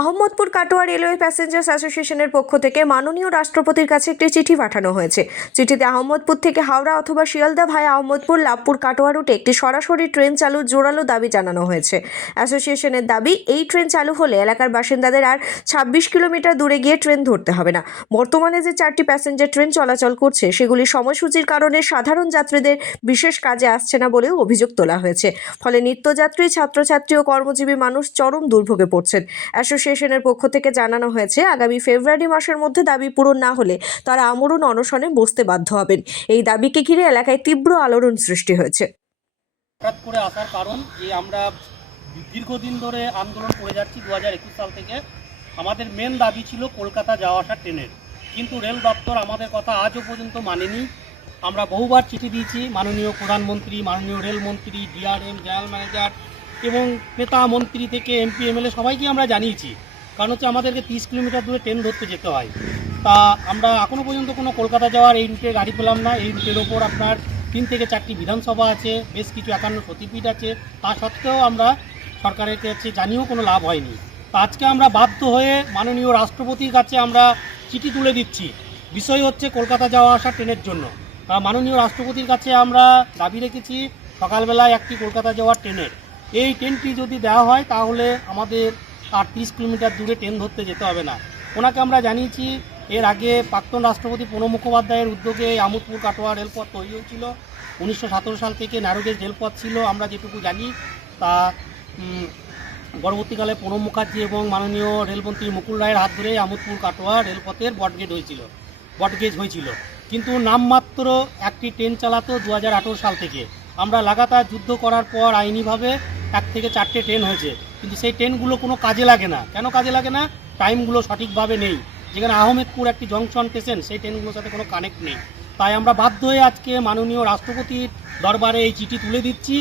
Ahmadpur Katwa railway passengers অ্যাসোসিয়েশনের পক্ষ থেকে মাননীয় রাষ্ট্রপতির কাছে একটি চিঠি পাঠানো হয়েছে। চিঠিতে আহমদপুর থেকে হাওড়া অথবা শিয়ালদা ভায়া আহমদপুর, লাভপুর, কাটোয়া রুটে একটি সরাসরি ট্রেন চালুর জোরালো দাবি জানানো হয়েছে। অ্যাসোসিয়েশনের দাবি, এই ট্রেন চালু হলে এলাকার বাসিন্দাদের আর 26 কিলোমিটার দূরে গিয়ে ট্রেন ধরতে হবে না। বর্তমানে যে 4টি প্যাসেঞ্জার ট্রেন চলাচল করছে সেগুলি সময়সূচির কারণে সাধারণ যাত্রীদের বিশেষ কাজে আসছে না বলেও অভিযোগ তোলা হয়েছে। ফলে নিত্যযাত্রী, ছাত্রছাত্রী ও কর্মজীবী মানুষ চরম দুর্ভোগে পড়ছেন। অ্যাসোসিয়েশনের পক্ষ থেকে জানানো হয়েছে, আগামী ফেব্রুয়ারি মাসের মধ্যে দাবি পূরণ না হলে তারা আমরণ অনশনে বসতে বাধ্য হবেন। এই দাবিকে ঘিরে এলাকায় তীব্র আলোড়ন সৃষ্টি হয়েছে। হঠাৎ করে আসার কারণ যে আমরা দীর্ঘদিন ধরে আন্দোলন করে যাচ্ছি 2021 সাল থেকে। আমাদের মেন দাবি ছিল কলকাতা যাওয়া আসা ট্রেনের, কিন্তু রেল দপ্তর আমাদের কথা আজও পর্যন্ত মানেনি। আমরা বহুবার চিঠি দিয়েছি মাননীয় প্রধানমন্ত্রী, মাননীয় রেলমন্ত্রী, ডিআরএম, জেনারেল ম্যানেজার এবং নেতা মন্ত্রী থেকে এমপি এমএলএ সবাইকে আমরা জানিয়েছি। কারণ হচ্ছে আমাদেরকে 30 কিলোমিটার দূরে ট্রেন ধরতে যেতে হয়। তা আমরা এখনও পর্যন্ত কোনো কলকাতা যাওয়ার এই রুটে গাড়ি পেলাম না। এই রুটের ওপর আপনার 3 থেকে 4টি বিধানসভা আছে, বেশ কিছু 51 সতীপীঠ আছে। তা সত্ত্বেও আমরা সরকারের কাছে জানিয়েও কোনো লাভ হয়নি। তা আজকে আমরা বাধ্য হয়ে মাননীয় রাষ্ট্রপতির কাছে আমরা চিঠি তুলে দিচ্ছি। বিষয় হচ্ছে কলকাতা যাওয়া আসা ট্রেনের জন্য। মাননীয় রাষ্ট্রপতির কাছে আমরা দাবি রেখেছি সকালবেলায় একটি কলকাতা যাওয়ার ট্রেনের। এই ট্রেনটি যদি দেওয়া হয় তাহলে আমাদের আর 30 কিলোমিটার দূরে ট্রেন ধরতে যেতে হবে না। ওনাকে আমরা জানিয়েছি, এর আগে প্রাক্তন রাষ্ট্রপতি প্রণব মুখোপাধ্যায়ের উদ্যোগে আহমদপুর কাটোয়া রেলপথ তৈরি হয়েছিল। 1917 সাল থেকে ন্যারোগেজ রেলপথ ছিল আমরা যেটুকু জানি। তা পরবর্তীকালে প্রণব মুখার্জি এবং মাননীয় রেলমন্ত্রী মুকুল রায়ের হাত ধরে আহমদপুর কাটোয়া রেলপথের বটগেজ হয়েছিল। কিন্তু নামমাত্র একটি ট্রেন চালাতো 2018 সাল থেকে। আমরা লাগাতার যুদ্ধ করার পর আইনিভাবে 1 থেকে 4টে ট্রেন হয়েছে, কিন্তু সেই ট্রেনগুলো কোনো কাজে লাগে না। কেন কাজে লাগে না? টাইমগুলো সঠিকভাবে নেই। যেখানে আহমেদপুর একটি জংশন স্টেশন, সেই ট্রেনগুলোর সাথে কোনো কানেক্ট নেই। তাই আমরা বাধ্য হয়ে আজকে মাননীয় রাষ্ট্রপতির দরবারে এই চিঠি তুলে দিচ্ছি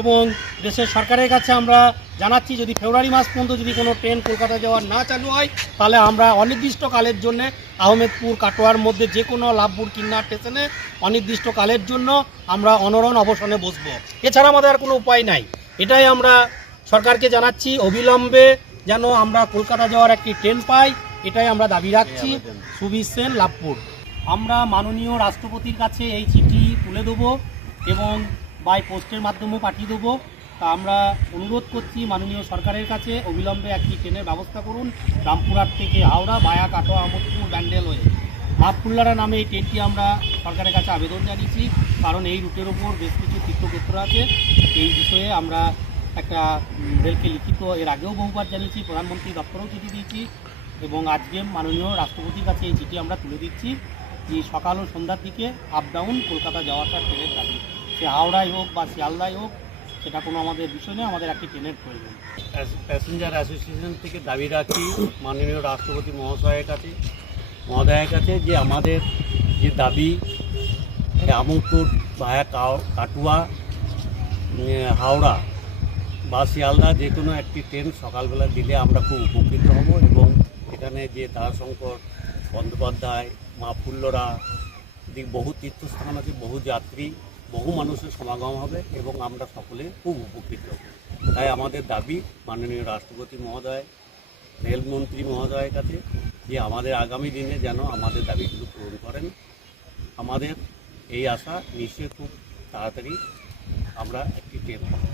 এবং দেশের সরকারের কাছে আমরা জানাচ্ছি, যদি ফেব্রুয়ারি মাস পর্যন্ত যদি কোনো ট্রেন কলকাতা যাওয়ার না চালু হয় তাহলে আমরা অনির্দিষ্টকালের জন্য আহমেদপুর কাটোয়ার মধ্যে যে কোনো লাভপুর কিন্নার স্টেশনে অনির্দিষ্টকালের জন্য আমরা অনশন অবসানে বসবো। এছাড়া আমাদের আর কোনো উপায় নাই। এটাই আমরা সরকারকে জানাচ্ছি, অবিলম্বে যেন আমরা কলকাতা যাওয়ার একটি ট্রেন পাই, এটাই আমরা দাবি রাখছি। সুবীর সেন, লাভপুর। আমরা মাননীয় রাষ্ট্রপতির কাছে এই চিঠি তুলে দেবো এবং বাই পোস্টের মাধ্যমেও পাঠিয়ে দেবো। তা আমরা অনুরোধ করছি মাননীয় সরকারের কাছে অবিলম্বে একটি ট্রেনের ব্যবস্থা করুন রামপুরহাট থেকে হাওড়া ভায়া কাটোয়া আহমদপুর ব্যান্ডেল হয়ে মাহফুল্লারা নামে এই ট্রেনটি আমরা সরকারের কাছে আবেদন জানিয়েছি। কারণ এই রুটের ওপর বেশ কিছু তীর্থক্ষেত্র আছে। এই বিষয়ে আমরা একটা রেলকে লিখিত এর আগেও বহুবার জানিয়েছি, প্রধানমন্ত্রী দপ্তরেও চিঠি দিয়েছি এবং আজকে মাননীয় রাষ্ট্রপতির কাছে এই চিঠি আমরা তুলে দিচ্ছি যে সকাল ও সন্ধ্যার দিকে আপ ডাউন কলকাতা যাওয়াটা ট্রেনের দাবি। সে হাওড়ায় হোক বা শিয়ালদায় হোক, সেটা কোনো আমাদের বিষয় নেই, আমাদের একটি ট্রেনের প্রয়োজন। প্যাসেঞ্জার অ্যাসোসিয়েশন থেকে দাবি রাখি মাননীয় রাষ্ট্রপতি মহাশয়ের কাছে যে আমাদের যে দাবি আহমদপুর ভায়া কাটোয়া হাওড়া বা শিয়ালদা যে কোনো একটি ট্রেন সকালবেলা দিলে আমরা খুব উপকৃত হব এবং এখানে যে তারাশঙ্কর বন্দ্যোপাধ্যায়, মাহফুল্লরা বহু তীর্থস্থান আছে, বহু যাত্রী, বহু মানুষের সমাগম হবে এবং আমরা সকলে খুব উপকৃত হব। তাই আমাদের দাবি মাননীয় রাষ্ট্রপতি মহোদয়, রেলমন্ত্রী মহোদয়ের কাছে যে আমাদের আগামী দিনে যেন আমাদের দাবিগুলো পূরণ করেন। আমাদের এই আশা নিশ্চয়ই খুব তাড়াতাড়ি আমরা একটি ট্রেন পাবো।